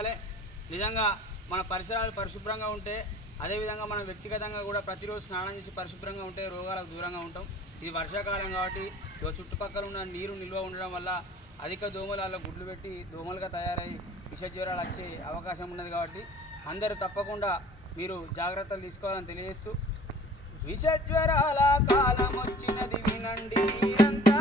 చేసుకోవాలి. నిజంగా మన పరిసరాలు పరిశుభ్రంగా ఉంటే, అదేవిధంగా మనం వ్యక్తిగతంగా కూడా ప్రతిరోజు స్నానం చేసి పరిశుభ్రంగా ఉంటే రోగాలకు దూరంగా ఉంటాం. ఇది వర్షాకాలం కాబట్టి చుట్టుపక్కల ఉన్న నీరు నిల్వ ఉండడం వల్ల అధిక దోమలలో గుడ్లు పెట్టి దోమలుగా తయారై విషజ్వరాలు వచ్చే అవకాశం ఉన్నది. కాబట్టి అందరూ తప్పకుండా మీరు జాగ్రత్తలు తీసుకోవాలని తెలియజేస్తూ, విషజ్వరాల కాలం వచ్చినది వినండి మీరంతా.